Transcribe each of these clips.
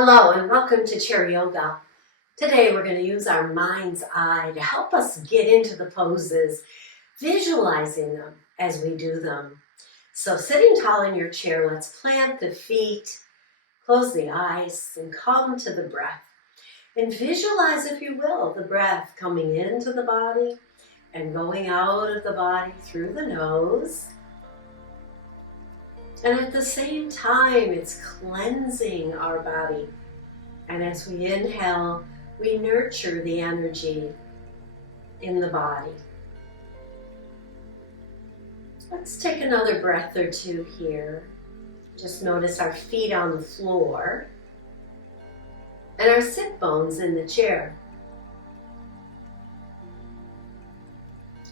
Hello and welcome to Chair Yoga. Today we're going to use our mind's eye to help us get into the poses, visualizing them as we do them. So sitting tall in your chair, let's plant the feet, close the eyes, and come to the breath. And visualize, if you will, the breath coming into the body and going out of the body through the nose. And at the same time, it's cleansing our body. And as we inhale, we nurture the energy in the body. Let's take another breath or two here. Just notice our feet on the floor and our sit bones in the chair.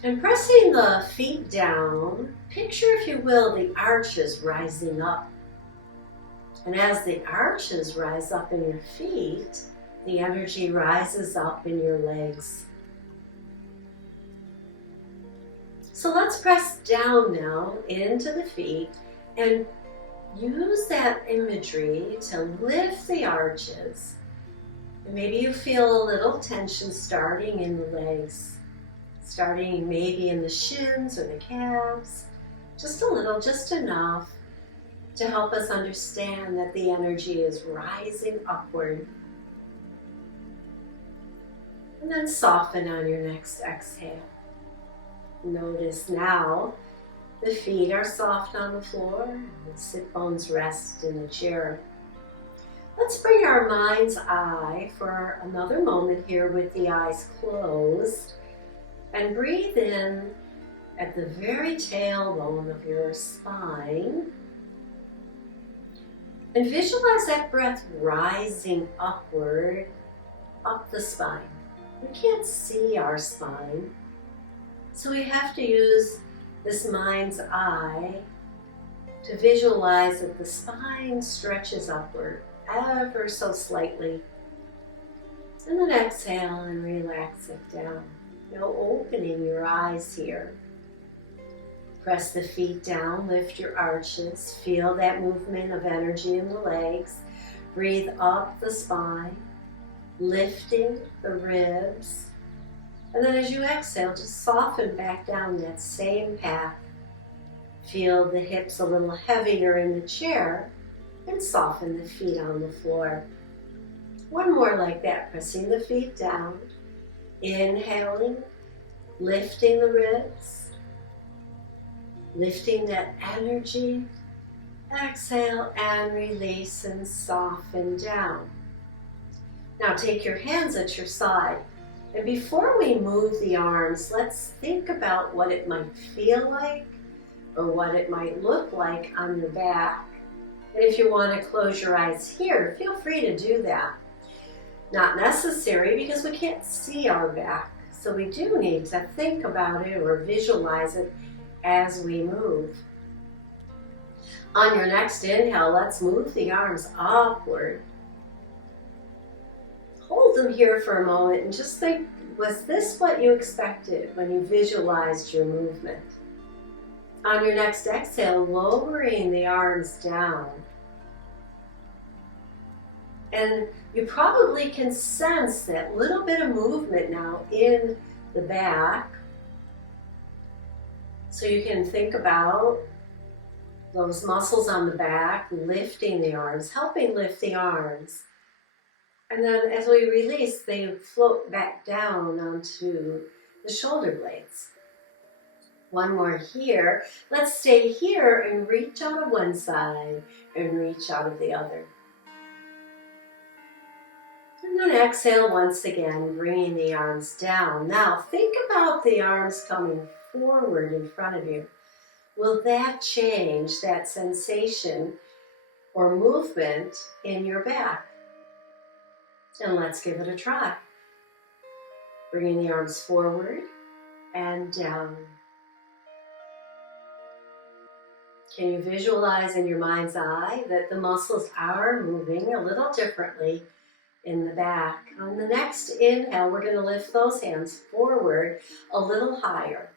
And pressing the feet down, picture, if you will, the arches rising up. And as the arches rise up in your feet, the energy rises up in your legs. So let's press down now into the feet and use that imagery to lift the arches. And maybe you feel a little tension starting in the legs. Starting maybe in the shins or the calves, just a little, just enough to help us understand that the energy is rising upward. And then soften on your next exhale. Notice now the feet are soft on the floor, and the sit bones rest in the chair. Let's bring our mind's eye for another moment here with the eyes closed. And breathe in at the very tailbone of your spine. And visualize that breath rising upward, up the spine. We can't see our spine, so we have to use this mind's eye to visualize that the spine stretches upward ever so slightly. And then exhale and relax it down. Now opening your eyes here. Press the feet down, lift your arches, feel that movement of energy in the legs. Breathe up the spine, lifting the ribs. And then as you exhale, just soften back down that same path. Feel the hips a little heavier in the chair and soften the feet on the floor. One more like that, pressing the feet down. Inhaling, lifting the ribs, lifting that energy. Exhale and release and soften down. Now take your hands at your side. And before we move the arms, let's think about what it might feel like or what it might look like on your back. And if you want to close your eyes here, feel free to do that. Not necessary because we can't see our back, so we do need to think about it or visualize it as we move. On your next inhale, let's move the arms upward. Hold them here for a moment and just think, was this what you expected when you visualized your movement? On your next exhale, lowering the arms down. And you probably can sense that little bit of movement now in the back. So you can think about those muscles on the back, lifting the arms, helping lift the arms. And then as we release, they float back down onto the shoulder blades. One more here. Let's stay here and reach out of one side and reach out of the other. And then exhale once again, bringing the arms down. Now think about the arms coming forward in front of you. Will that change that sensation or movement in your back? And let's give it a try. Bringing the arms forward and down. Can you visualize in your mind's eye that the muscles are moving a little differently in the back? On the next inhale, we're going to lift those hands forward a little higher.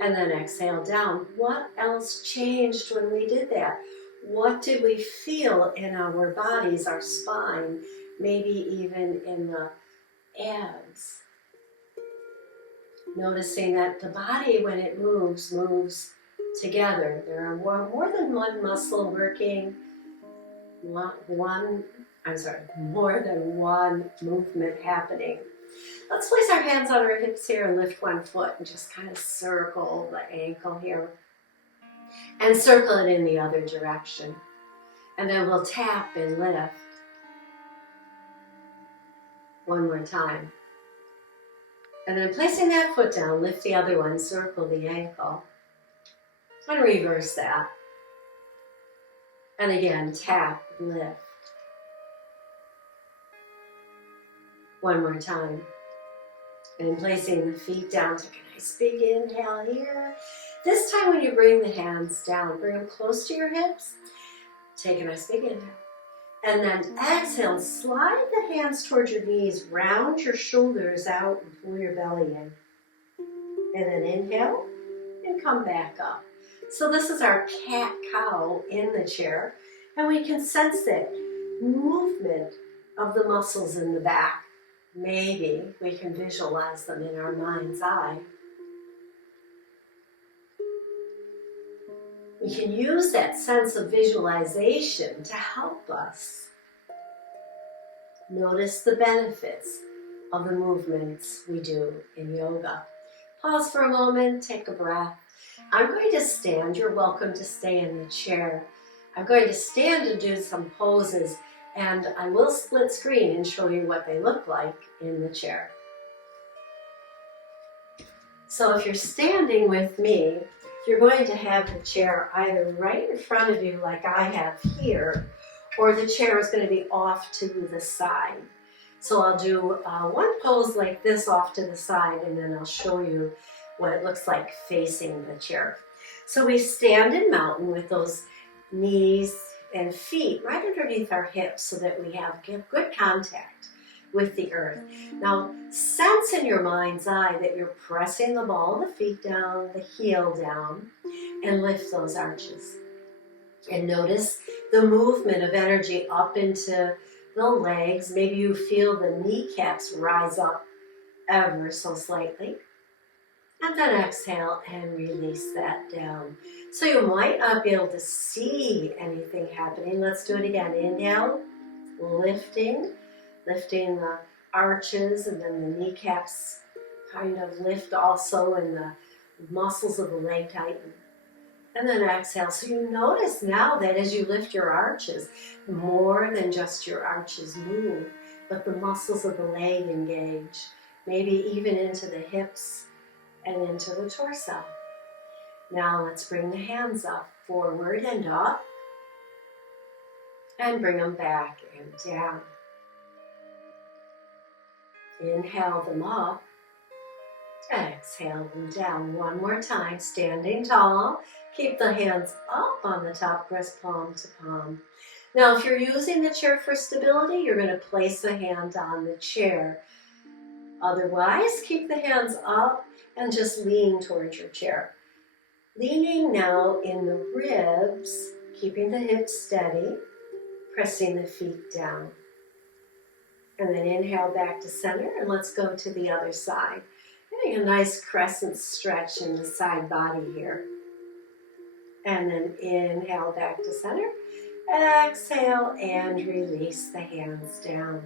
And then exhale down. What else changed when we did that? What do we feel in our bodies, our spine, maybe even in the abs? Noticing that the body, when it moves, moves together. There are more than one muscle working, more than one movement happening. Let's place our hands on our hips here and lift one foot and just kind of circle the ankle here. And circle it in the other direction. And then we'll tap and lift. One more time. And then placing that foot down, lift the other one, circle the ankle. And reverse that. And again, tap, lift. One more time. And placing the feet down, take a nice big inhale here. This time when you bring the hands down, bring them close to your hips. Take a nice big inhale. And then exhale, slide the hands towards your knees, round your shoulders out and pull your belly in. And then inhale and come back up. So this is our cat-cow in the chair. And we can sense that movement of the muscles in the back. Maybe we can visualize them in our mind's eye. We can use that sense of visualization to help us notice the benefits of the movements we do in yoga. Pause for a moment, take a breath. I'm going to stand. You're welcome to stay in the chair. I'm going to stand and do some poses, and I will split screen and show you what they look like in the chair. So if you're standing with me, you're going to have the chair either right in front of you like I have here, or the chair is going to be off to the side. So I'll do one pose like this off to the side, and then I'll show you what it looks like facing the chair. So we stand in mountain with those knees and feet right underneath our hips so that we have good contact with the earth. Now, sense in your mind's eye that you're pressing the ball of the feet down, the heel down, and lift those arches. And notice the movement of energy up into the legs. Maybe you feel the kneecaps rise up ever so slightly. And then exhale and release that down. So you might not be able to see anything happening. Let's do it again. Inhale, lifting the arches, and then the kneecaps kind of lift also, and the muscles of the leg tighten. And then exhale. So you notice now that as you lift your arches, more than just your arches move, but the muscles of the leg engage, maybe even into the hips and into the torso. Now let's bring the hands up, forward and up, and bring them back and down. Inhale them up, exhale them down. One more time, standing tall. Keep the hands up on the top, press palm to palm. Now if you're using the chair for stability, you're going to place a hand on the chair. Otherwise, keep the hands up and just lean towards your chair. Leaning now in the ribs, keeping the hips steady, pressing the feet down. And then inhale back to center, and let's go to the other side. Getting a nice crescent stretch in the side body here. And then inhale back to center. Exhale and release the hands down.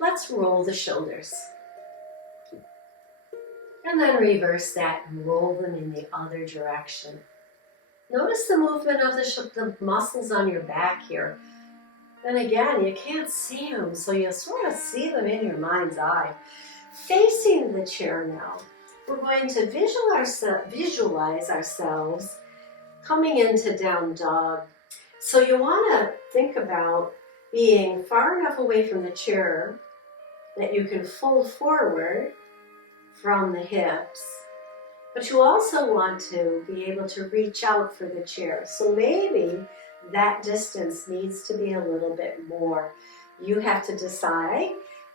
Let's roll the shoulders. And then reverse that and roll them in the other direction. Notice the movement of the muscles on your back here. And again, you can't see them, so you sort of see them in your mind's eye. Facing the chair now, we're going to visualize ourselves coming into down dog. So you want to think about being far enough away from the chair that you can fold forward from the hips, but you also want to be able to reach out for the chair. So maybe that distance needs to be a little bit more. You have to decide,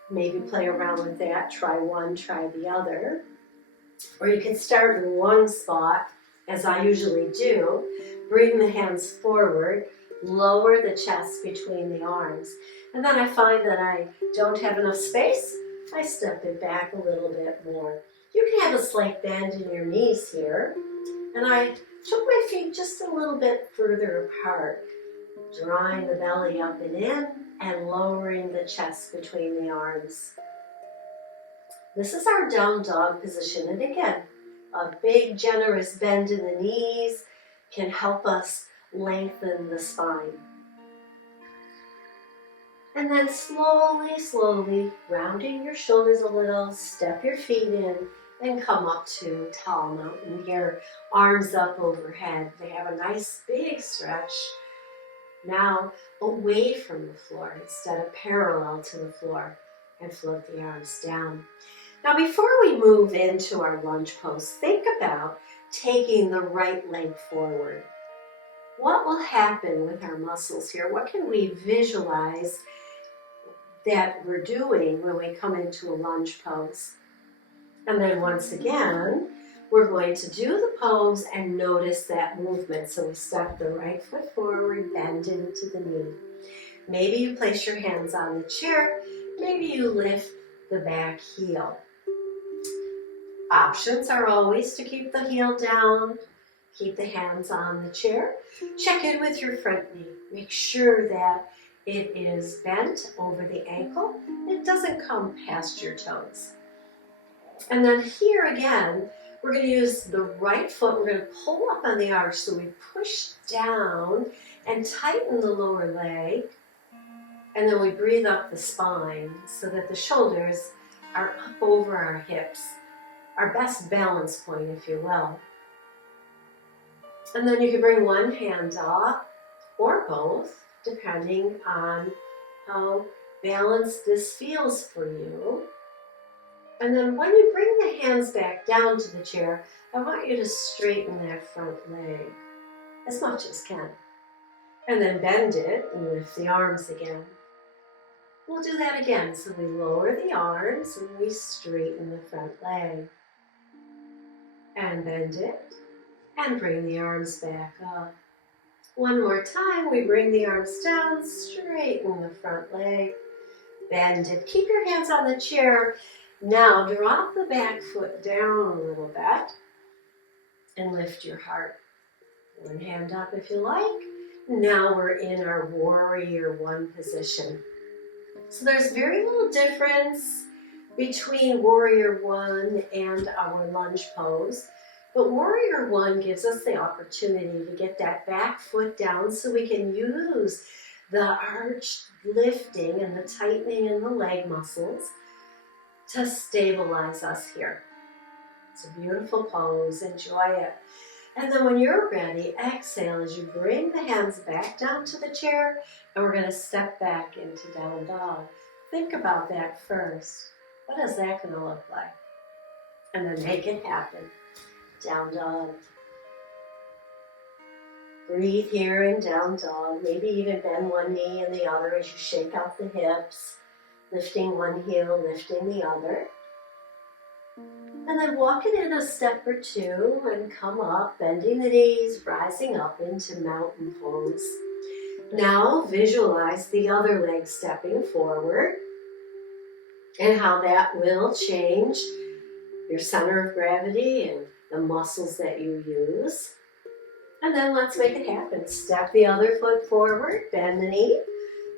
maybe play around with that, try one, try the other. Or you can start in one spot, as I usually do, bring the hands forward, lower the chest between the arms. And then I find that I don't have enough space, I step it back a little bit more. You can have a slight bend in your knees here. And I took my feet just a little bit further apart, drawing the belly up and in and lowering the chest between the arms. This is our down dog position. And again, a big generous bend in the knees can help us lengthen the spine. And then slowly, slowly, rounding your shoulders a little, step your feet in, and come up to tall mountain here. Arms up overhead. They have a nice big stretch. Now away from the floor instead of parallel to the floor, and float the arms down. Now before we move into our lunge pose, think about taking the right leg forward. What will happen with our muscles here? What can we visualize that we're doing when we come into a lunge pose? And then once again, we're going to do the pose and notice that movement. So we step the right foot forward, bend into the knee. Maybe you place your hands on the chair. Maybe you lift the back heel. Options are always to keep the heel down, keep the hands on the chair. Check in with your front knee. Make sure that it is bent over the ankle. It doesn't come past your toes. And then here again, we're going to use the right foot. We're going to pull up on the arch so we push down and tighten the lower leg. And then we breathe up the spine so that the shoulders are up over our hips, our best balance point, if you will. And then you can bring one hand up or both, depending on how balanced this feels for you. And then when you bring the hands back down to the chair, I want you to straighten that front leg as much as can. And then bend it and lift the arms again. We'll do that again. So we lower the arms and we straighten the front leg. And bend it and bring the arms back up. One more time, we bring the arms down, straighten the front leg, bend it. Keep your hands on the chair. Now drop the back foot down a little bit and lift your heart. One hand up if you like. Now we're in our warrior one position. So there's very little difference between warrior one and our lunge pose. But warrior one gives us the opportunity to get that back foot down so we can use the arch lifting and the tightening in the leg muscles to stabilize us here. It's a beautiful pose. Enjoy it. And then when you're ready, exhale as you bring the hands back down to the chair, and we're going to step back into down dog. Think about that first. What is that going to look like? And then make it happen. Down dog. Breathe here in down dog. Maybe even bend one knee and the other as you shake out the hips. Lifting one heel, lifting the other. And then walk it in a step or two and come up, bending the knees, rising up into mountain pose. Now visualize the other leg stepping forward and how that will change your center of gravity and the muscles that you use. And then let's make it happen. Step the other foot forward, bend the knee,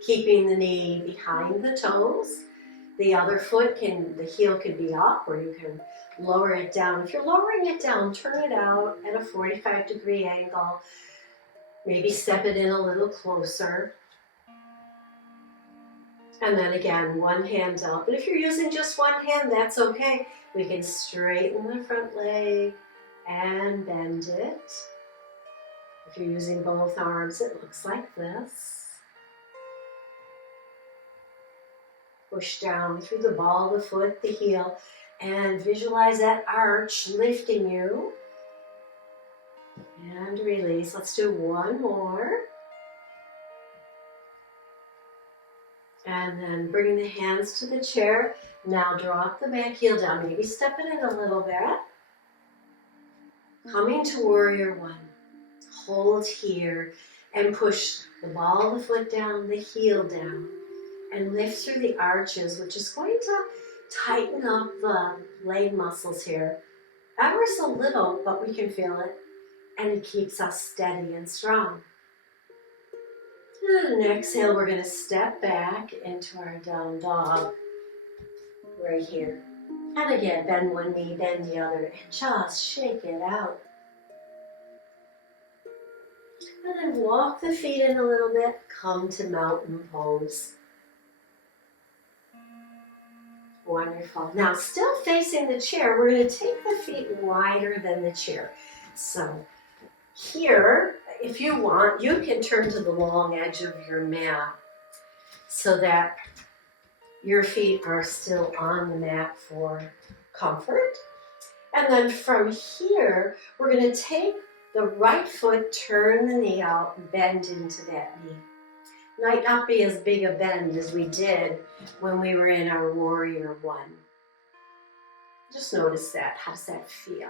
keeping the knee behind the toes. The other foot the heel could be up, or you can lower it down. If you're lowering it down, turn it out at a 45-degree angle. Maybe step it in a little closer. And then again, one hand up. And if you're using just one hand, that's okay. We can straighten the front leg and bend it. If you're using both arms, it looks like this. Push down through the ball of the foot, the heel, and visualize that arch lifting you. And release. Let's do one more. And then bring the hands to the chair. Now drop the back heel down. Maybe step it in a little bit. Coming to warrior one. Hold here. And push the ball of the foot down, the heel down, and lift through the arches, which is going to tighten up the leg muscles here. Ever so little, but we can feel it, and it keeps us steady and strong. And exhale, we're going to step back into our down dog right here. And again, bend one knee, bend the other, and just shake it out. And then walk the feet in a little bit, come to mountain pose. Wonderful. Now, still facing the chair, we're going to take the feet wider than the chair. So here, if you want, you can turn to the long edge of your mat so that your feet are still on the mat for comfort. And then from here, we're going to take the right foot, turn the knee out, and bend into that knee. Might not be as big a bend as we did when we were in our warrior one. Just notice that. How does that feel?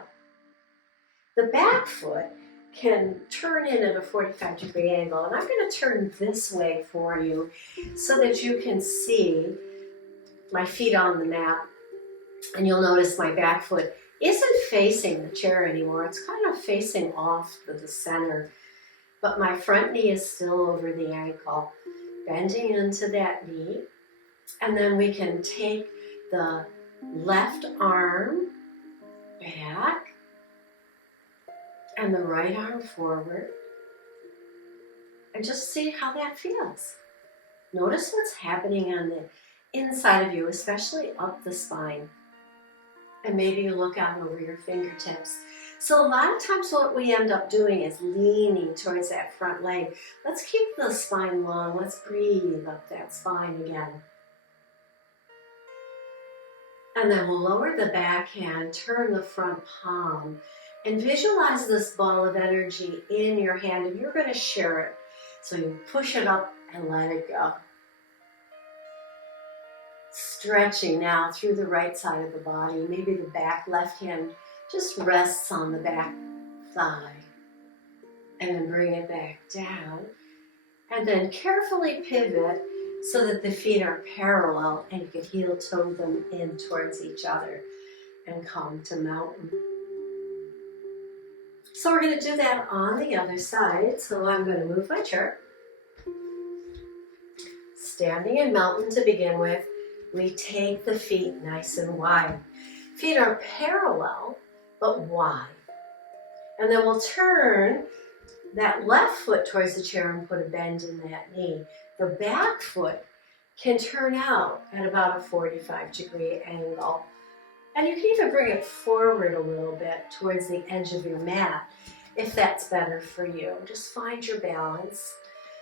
The back foot can turn in at a 45-degree angle, and I'm going to turn this way for you so that you can see my feet on the mat, and you'll notice my back foot isn't facing the chair anymore. It's kind of facing off to the center, but my front knee is still over the ankle, bending into that knee. And then we can take the left arm back and the right arm forward and just see how that feels. Notice what's happening on the inside of you, especially up the spine. And maybe you look out over your fingertips. So a lot of times what we end up doing is leaning towards that front leg. Let's keep the spine long. Let's breathe up that spine again. And then we'll lower the backhand, turn the front palm, and visualize this ball of energy in your hand, and you're going to share it. So you push it up and let it go. Stretching now through the right side of the body. Maybe the back left hand just rests on the back thigh. And then bring it back down. And then carefully pivot so that the feet are parallel and you can heel toe them in towards each other and come to mountain. So we're going to do that on the other side. So I'm going to move my chair. Standing in mountain to begin with, we take the feet nice and wide. Feet are parallel, but wide. And then we'll turn that left foot towards the chair and put a bend in that knee. The back foot can turn out at about a 45-degree angle. And you can even bring it forward a little bit towards the edge of your mat if that's better for you. Just find your balance.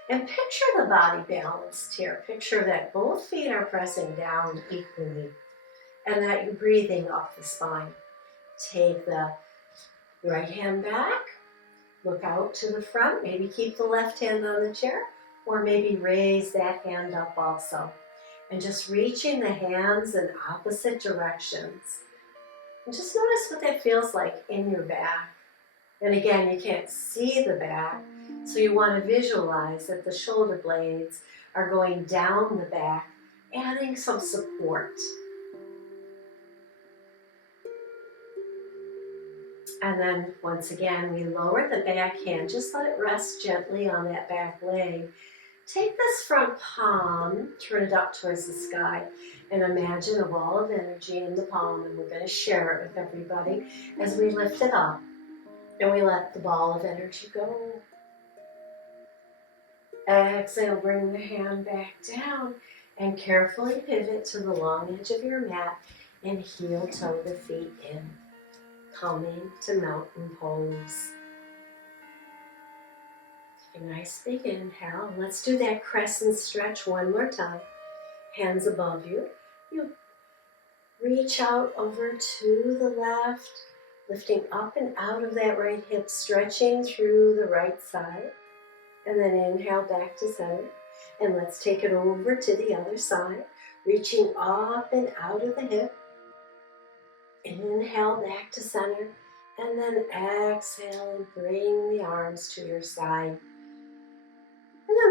And picture the body balanced here. Picture that both feet are pressing down equally and that you're breathing up the spine. Take the right hand back, look out to the front, maybe keep the left hand on the chair, or maybe raise that hand up also. And just reaching the hands in opposite directions. And just notice what that feels like in your back. And again, you can't see the back, so you want to visualize that the shoulder blades are going down the back, adding some support. And then once again, we lower the back hand, just let it rest gently on that back leg. Take this front palm, turn it up towards the sky, and imagine a ball of energy in the palm, and we're going to share it with everybody as we lift it up. And we let the ball of energy go. Exhale, bring the hand back down and carefully pivot to the long edge of your mat and heel toe the feet in, coming to mountain pose. Take a nice big inhale. Let's do that crescent stretch one more time. Hands above you. You reach out over to the left, lifting up and out of that right hip, stretching through the right side. And then inhale back to center. And let's take it over to the other side, reaching up and out of the hip. Inhale back to center. And then exhale and bring the arms to your side.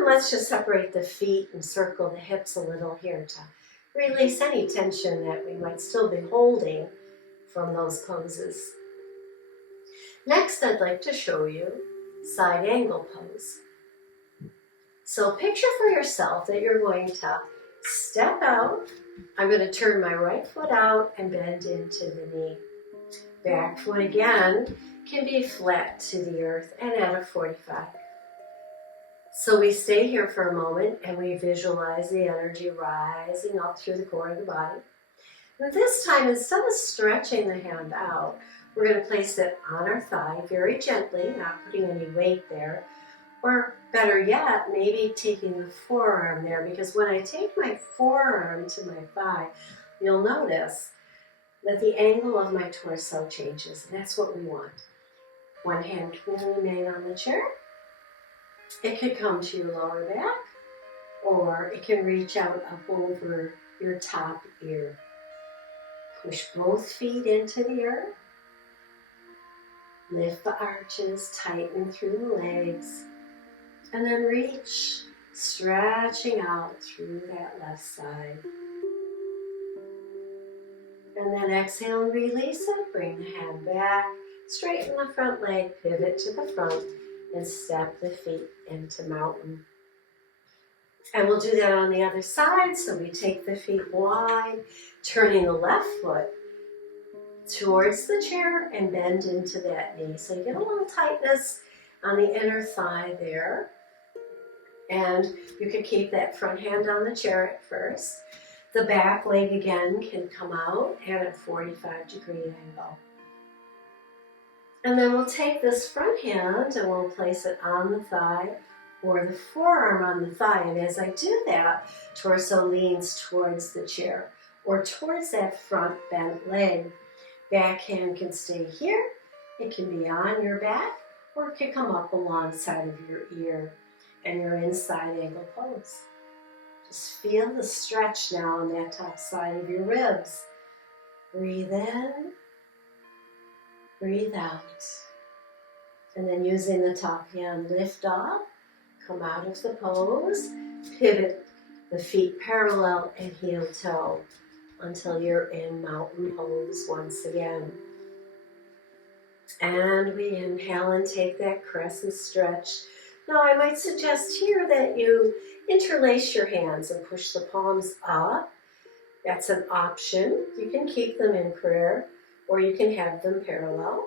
then let's just separate the feet and circle the hips a little here to release any tension that we might still be holding from those poses. Next, I'd like to show you side angle pose. So picture for yourself that you're going to step out. I'm going to turn my right foot out and bend into the knee. Back foot again can be flat to the earth and at a 45. So we stay here for a moment and we visualize the energy rising up through the core of the body. And this time, instead of stretching the hand out, we're going to place it on our thigh very gently, not putting any weight there. Or better yet, maybe taking the forearm there, because when I take my forearm to my thigh, you'll notice that the angle of my torso changes, and that's what we want. One hand can remain on the chair. It could come to your lower back, or it can reach out up over your top ear. Push both feet into the earth. Lift the arches, tighten through the legs, and then reach, stretching out through that left side. And then exhale and release it. Bring the hand back, straighten the front leg, pivot to the front, and step the feet into mountain. And we'll do that on the other side. So we take the feet wide, turning the left foot towards the chair and bend into that knee. So you get a little tightness on the inner thigh there. And you can keep that front hand on the chair at first. The back leg again can come out at a 45-degree angle. And then we'll take this front hand and we'll place it on the thigh or the forearm on the thigh. And as I do that, torso leans towards the chair or towards that front bent leg. Back hand can stay here. It can be on your back, or it can come up alongside of your ear, and you're in side angle pose. Just feel the stretch now on that top side of your ribs. Breathe in, breathe out. And then using the top hand, lift up, come out of the pose, pivot the feet parallel and heel toe until you're in mountain pose once again. And we inhale and take that crescent stretch. Now I might suggest here that you interlace your hands and push the palms up. That's an option. You can keep them in prayer or you can have them parallel.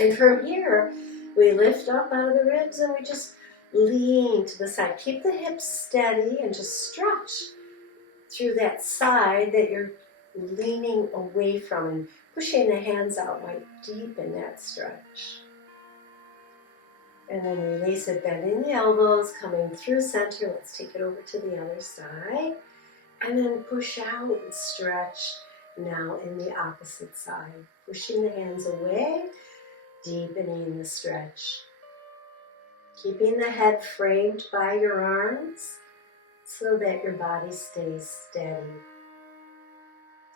And from here, we lift up out of the ribs and we just lean to the side. Keep the hips steady and just stretch through that side that you're leaning away from and pushing the hands out right deep in that stretch. And then release it, bending the elbows, coming through center. Let's take it over to the other side. And then push out and stretch now in the opposite side. Pushing the hands away, deepening the stretch. Keeping the head framed by your arms so that your body stays steady.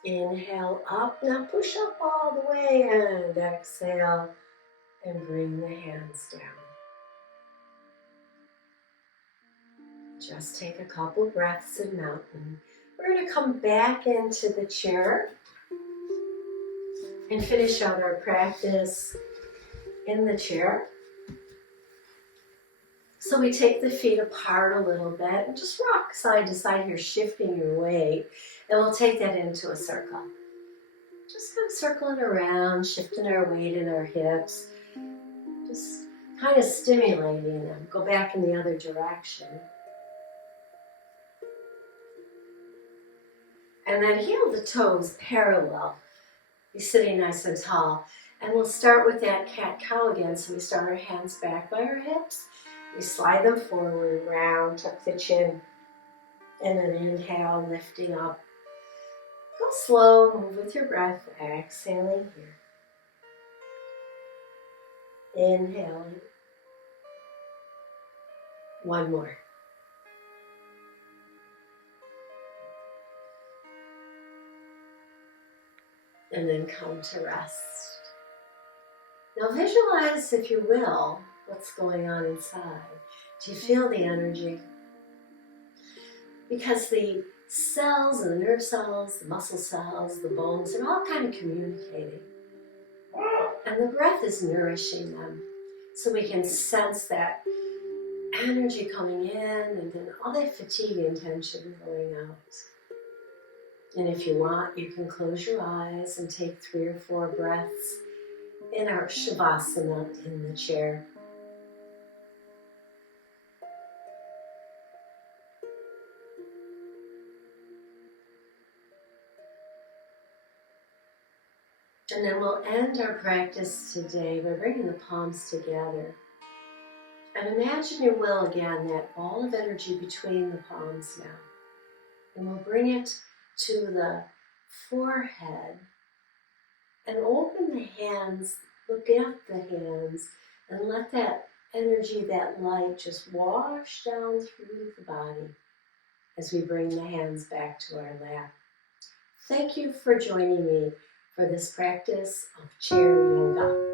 Inhale up, now push up all the way and exhale and bring the hands down. Just take a couple breaths in mountain. We're going to come back into the chair and finish out our practice in the chair. So we take the feet apart a little bit and just rock side to side here, shifting your weight. And we'll take that into a circle. Just kind of circling around, shifting our weight in our hips. Just kind of stimulating them. Go back in the other direction. And then heel the toes parallel. Be sitting nice and tall. And we'll start with that cat-cow again. So we start our hands back by our hips. We slide them forward, round, tuck the chin. And then inhale, lifting up. Go slow, move with your breath, exhaling here. Inhaling. One more. And then come to rest. Now visualize, if you will, what's going on inside. Do you feel the energy? Because the cells, the nerve cells, the muscle cells, the bones, they're all kind of communicating. And the breath is nourishing them. So we can sense that energy coming in and then all that fatigue and tension going out. And if you want, you can close your eyes and take 3 or 4 breaths in our Shavasana in the chair. And then we'll end our practice today by bringing the palms together. And imagine your will again, that ball of energy between the palms now. And we'll bring it to the forehead and open the hands, look at the hands, and let that energy, that light just wash down through the body as we bring the hands back to our lap. Thank you for joining me for this practice of chair yoga.